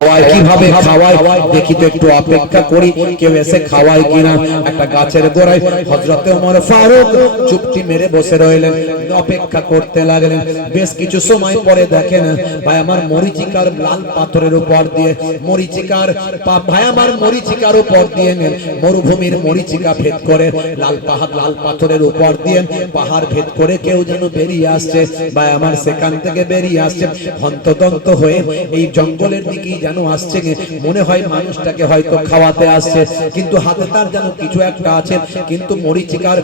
কিভাবে খাওয়ায় দেখি তো, একটু অপেক্ষা করি কেউ এসে খাওয়ায় কিনা। একটা গাছের গোড়ায় হযরতে ওমর ফারুক চুপটি মেরে বসে রইলেন, অপেক্ষা করতে লাগলেন। বেশ কিছু সময় পরে দেখেন ভাই আমার মরিচিকার লাল পাথরের উপর দিয়ে মরিচিকার উপর দিয়ে মরুভূমির মরিচিকা ভেদ করে লাল পাথরের উপর দিয়ে পাহাড় ভেদ করে কেউ যেন বেরিয়ে আসছে। ভাই আমার সেখান থেকে বেরিয়ে আসছে হন্তদন্ত হয়ে এই জঙ্গলের দিকেই যেন আসছে। মনে হয় মানুষটাকে হয়তো খাওয়াতে আসছে, কিন্তু হাতে তার যেন কিছু একটা আছে। কিন্তু মরিচিকার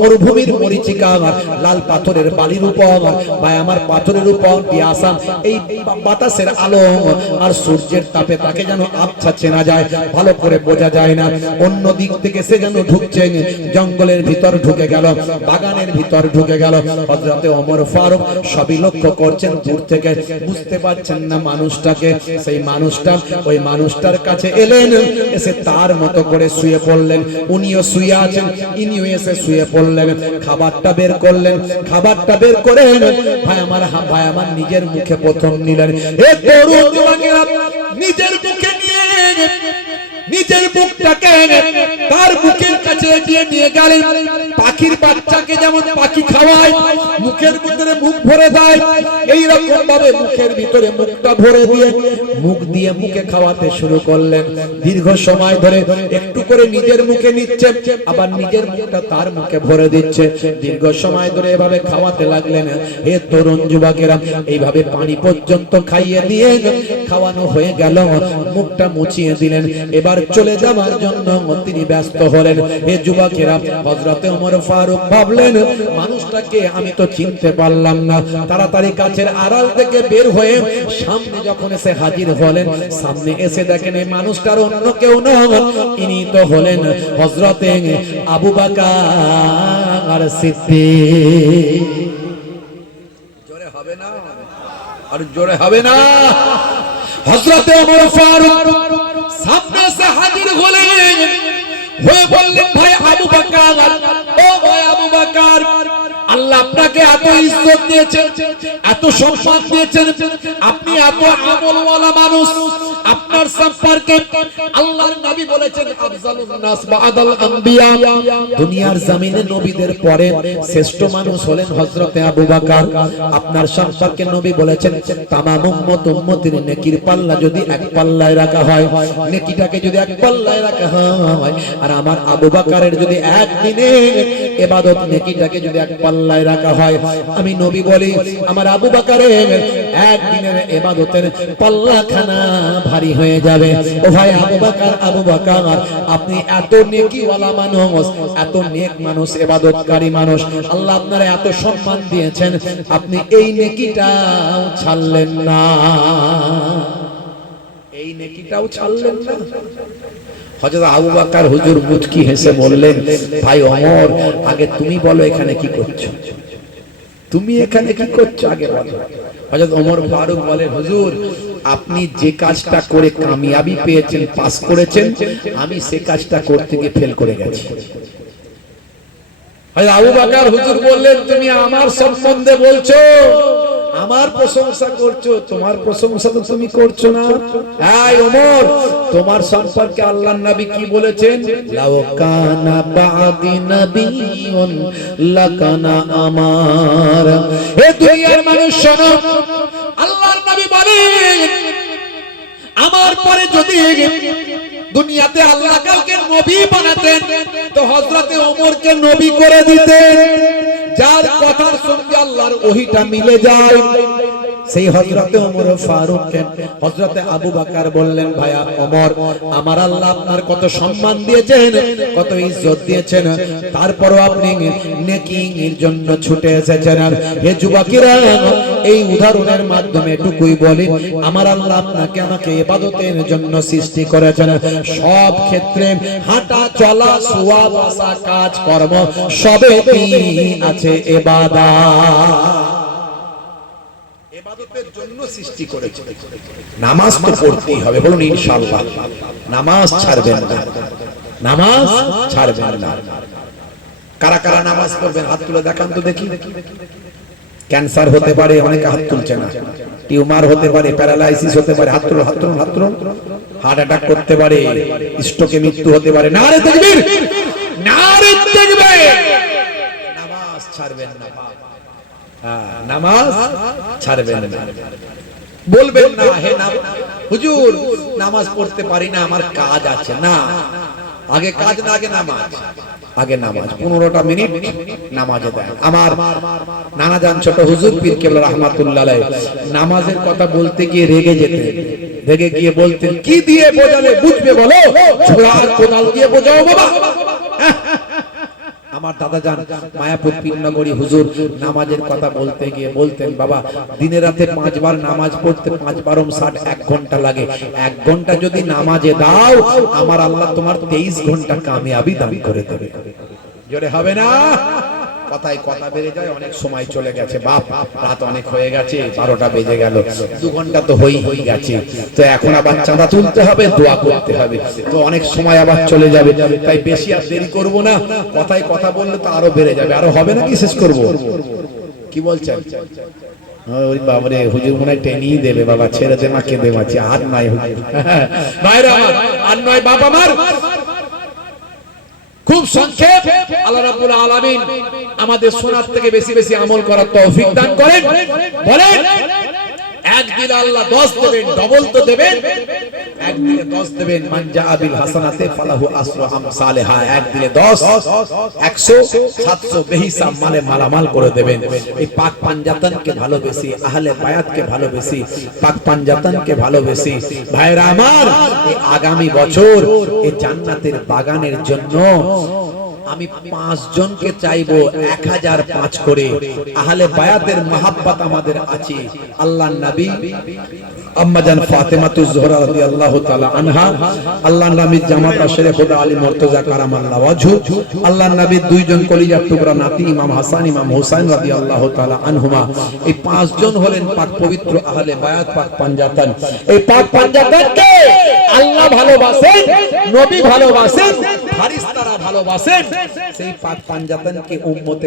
মরুভূমির মরিচিকা লাল পাথরের বালির উপর ভাই আমার পাথরের উপর দিয়ে আসা এই বাতাসের আলো আর সূর্যের তাপে তাকে যেন আবছা চেনা যায়, ভালো করে বোঝা যায় না। অন্য দিক থেকে সে যেন ঢুকছে, জঙ্গলের ভিতর ঢুকে গেল, বাগানের ভিতর ঢুকে গেল। হযরতে ওমর ফারুক সবই লক্ষ্য করছেন দূর থেকে, বুঝতে পারছেন না মানুষটাকে। সেই ওই মানুষটার কাছে এলেন, এসে তার মতো করে শুয়ে পড়লেন। উনিও শুয়ে আছেন, ইনিও এসে শুয়ে পড়লেন। খাবারটা বের করলেন, খাবারটা বের করে ভাই আমার নিজের মুখে প্রথম নিলেন। এ তরুণ যুবকেরা নিজের মুখে নিয়ে নিজের মুখটাকে তার মুখের কাছে দিয়ে নিয়ে গেলেন। পাখির বাচ্চাকে যেমন পাখি খাওয়ায়, মুখের ভিতরে মুখ ভরে দেয়, এই রকম ভাবে মুখের ভিতরে মুখটা ভরে দিয়ে মুখে খাওয়াতে শুরু করলেন। দীর্ঘ সময় ধরে একটু করে নিজের মুখে নিচ্ছে, আবার নিজের মুখটা তার মুখে ভরে দিচ্ছে। দীর্ঘ সময় ধরে এভাবে খাওয়াতে লাগলেন। হে তরুণ যুবকেরা, এইভাবে পানি পর্যন্ত খাইয়ে দিয়ে খাওয়ানো হয়ে গেল, মুখটা মুছিয়ে দিলেন। এবার চলে যাওয়ার জন্য তিনি ব্যস্ত হলেন। হে যুবকেরা, হযরতে ওমর ফারুক ভাবলেন মানুষটাকে আমি তো চিনতে পারলাম না। তাড়াতাড়ি কাছের আড়াল থেকে বের হয়ে সামনে যখন এসে হাজির হলেন, সামনে এসে দেখেন এই মানুষটার অন্য কেউ নয়, ইনি তো হলেন হযরতে আবু বকর সিদ্দিক। জোরে হবে না, আর জোরে হবে না। হযরতে ওমর ফারুক সামনে এসে হাজির হলেন, হয়ে বললেন ভাই আবু বকর, ও ভাই আবু বকর, আল্লাহ আপনাকে এত ইজ্জত দিয়েছেন, এত সম্মান দিয়েছেন, আপনি এত আমলওয়ালা মানুষ, আপনার সম্পর্কে আল্লাহর নবী বলেছেন আফজালুন নাস বা'দাল আম্বিয়া, দুনিয়ার জমিনে নবীদের পরে শ্রেষ্ঠ মানুষ হলেন হযরতে আবু বকর। আপনার সম্পর্কে নবী বলেছেন তামাম উম্মতের নেকির পাল্লা যদি এক পাল্লায় রাখা হয়, নেকিটাকে যদি এক পাল্লায় রাখা হয়, আর আমার আবু বকরের যদি একদিনে ইবাদত নেকিটাকে যদি এক পাল্লায় রাখা হয়, আমি নবী বলি আমার আবু বকরের একদিনের ইবাদতের পাল্লাখানা ভারী হয়ে যাবে। ও ভাই আবু বকর, আপনি এত নেকিওয়ালা মানুষ, এত নেক মানুষ, ইবাদতকারী মানুষ, আল্লাহ আপনার এত সম্মান দিয়েছেন, আপনি এই নেকিটাও ছাড়লেন না, এই নেকিটাও ছাড়লেন না। হযরত আবু বকর হুজুর মুচকি হেসে বললেন ভাই ওমর, আগে তুমি বলো এখানে কি করছো, তুমি এখানে কি করছো আগে বলো। হযরত ওমর ফারুক বলে হুজুর, আপনি যে কাজটা করে কামিয়াবি পেয়েছেন, পাস করেছেন, আমি সে কাজটা করতে গিয়ে ফেল করে গেছি। হযরত আবু বকর হুজুর বললেন তুমি আমার সম্বন্ধে বলছো, আমার প্রশংসা করছো, তোমার প্রশংসা তো তুমি করছো না। এই ওমর, তোমার সম্পর্কে আল্লাহর নবী কি বলেছেন? লাউ কানা বাদি নবিয়ুন লাকানা আমার। হে দুনিয়ার মানুষ শোনো, আল্লাহর নবী বলেন আমার পরে যদি দুনিয়াতে আল্লাহ কাউকে নবী বানাতেন তো হযরতে ওমরকে নবী করে দিতেন, যার কথার সঙ্গে আল্লাহর ওহীটা মিলে যায়। সেই হযরতে ওমর ফারুককে হযরতে আবু বকর বললেন ভাইয়া ওমর, আমার আল্লাহ আপনার কত সম্মান দিয়েছেন, কত ইজ্জত দিয়েছেন, তারপরও আপনি নেকির জন্য ছুটে এসেছেন। আর হে যুবকেরা, এই উদাহরণের মাধ্যমে এটুকুই বলি, আমার আল্লাহ আপনাকে আমাকে ইবাদতের জন্য সৃষ্টি করেছেন। সব ক্ষেত্রে হাঁটা চলা শোয়া বসা কাজ কর্ম সবেতেই আছে ইবাদত, ইবাদতের জন্য সৃষ্টি করেছে। নামাজ তো পড়তেই হবে, বলুন ইনশাআল্লাহ নামাজ ছাড়বেন না, নামাজ ছাড়বেন না। কারা কারা নামাজ পড়বেন হাত তুলে দেখান তো দেখি। ক্যান্সার হতে পারে, অনেকে হাত তুলছে না। টিউমার হতে পারে, প্যারালাইসিস হতে পারে, হার্ট অ্যাটাক করতে পারে, স্ট্রোকে মৃত্যু হতে পারে। নারে তাকবীর, নারে তাকবীর। নামাজ ছাড়বেন না, নামাজ ছাড়বেন না। বলবেন না হে না হুজুর নামাজ পড়তে পারি না, আমার কাজ আছে। না, আগে কাজ না, আগে নামাজ। আগে নামাজ 15টা মিনিট নামাজে দেন। আমার নানা জান ছোট হুজুর পীর কেবলা রাহমাতুল্লাহ আলাইহি নামাজের কথা বলতে গিয়ে রেগে যেতেন। রেগে গিয়ে বলতেন, কি দিয়ে বোঝালে বুঝবে বলো, ছোড়া আর কোদাল দিয়ে বোঝাও বাবা। আমার দাদা জান মায়াপুর পীরনগরী হুজুর নামাজের কথা বলতে গিয়ে বলতেন, বাবা দিনে রাতে 5 বার নামাজ পড়তে 5 বারম 60 1 ঘন্টা লাগে। 1 ঘন্টা যদি নামাজে দাও, আমার আল্লাহ তোমার 23 ঘন্টা কামিয়াবি দান করে দেবে। জোরে হবে না? কথায় কথা বেড়ে যায়, অনেক সময় চলে গেছে বাপ, রাত অনেক হয়ে গেছে, 12টা বেজে গেল, 2 ঘন্টা তো হয়ে গেছে। তো এখন আবার চাঁদা তুলতে হবে, দোয়া করতে হবে, তো অনেক সময় আবার চলে যাবে। তাই বেশি আর দেরি করব না, কথায় কথা বললে তো আরো বেড়ে যাবে। আরো হবে নাকি শেষ করব? কি বলছেন? ওই বাবারে হুজুর মনে টেনেই দেবে, বাবা ছেড়ে দে মা, কেঁদে মাছি, আর নাই হুজুর। ভাইরা আমার, আর নয় বাপ আমার। খুব সংক্ষেপ, আল্লাহ রাব্বুল আলামিন আমাদের শোনার থেকে বেশি বেশি আমল করার তৌফিক দান করেন। বলেন, একদিন আল্লাহ 10 দেবেন, ডবল তো দেবেন। একদিনে 10 দেবেন, মান জাআ বিল হাসানাতে ফালাহু আসরু আমসালিহা। একদিনে 10, 100, 700 বেহিসাব মালে মালামাল করে দেবেন। এই পাক পাঞ্জাতনকে ভালোবেসি, আহলে বায়াতকে ভালোবেসি, পাক পাঞ্জাতনকে ভালোবেসি। ভাইরা আমার, এই আগামী বছর এই জান্নাতের বাগানের জন্য আমি 5 জনকে চাইবো 1005 করে। আহলে বায়াতের মহব্বত আমাদের আছে। আল্লাহর নবী আম্মা জান ফাতেমাতুজ জোহরা রাদিয়াল্লাহু তাআলা আনহা, আল্লাহর নবীর জামাতা শেরে খোদা আলী মুর্তজা কারামাল্লাহু ওয়াজহু, আল্লাহর নবীর 2 জন কলিজার টুকরা নাতি ইমাম হাসান ইমাম হুসাইন রাদিয়াল্লাহু তাআলা আনহুমা। এই 5 জন হলেন পাক পবিত্র আহলে বায়াত, পাক পাঞ্জাতন। এই পাক পাঞ্জাতনকে আল্লাহ ভালোবাসেন, নবী ভালোবাসেন, ফারিস্তারা ভালোবাসেন। সেই পাক পাঞ্জাতনকে উম্মতে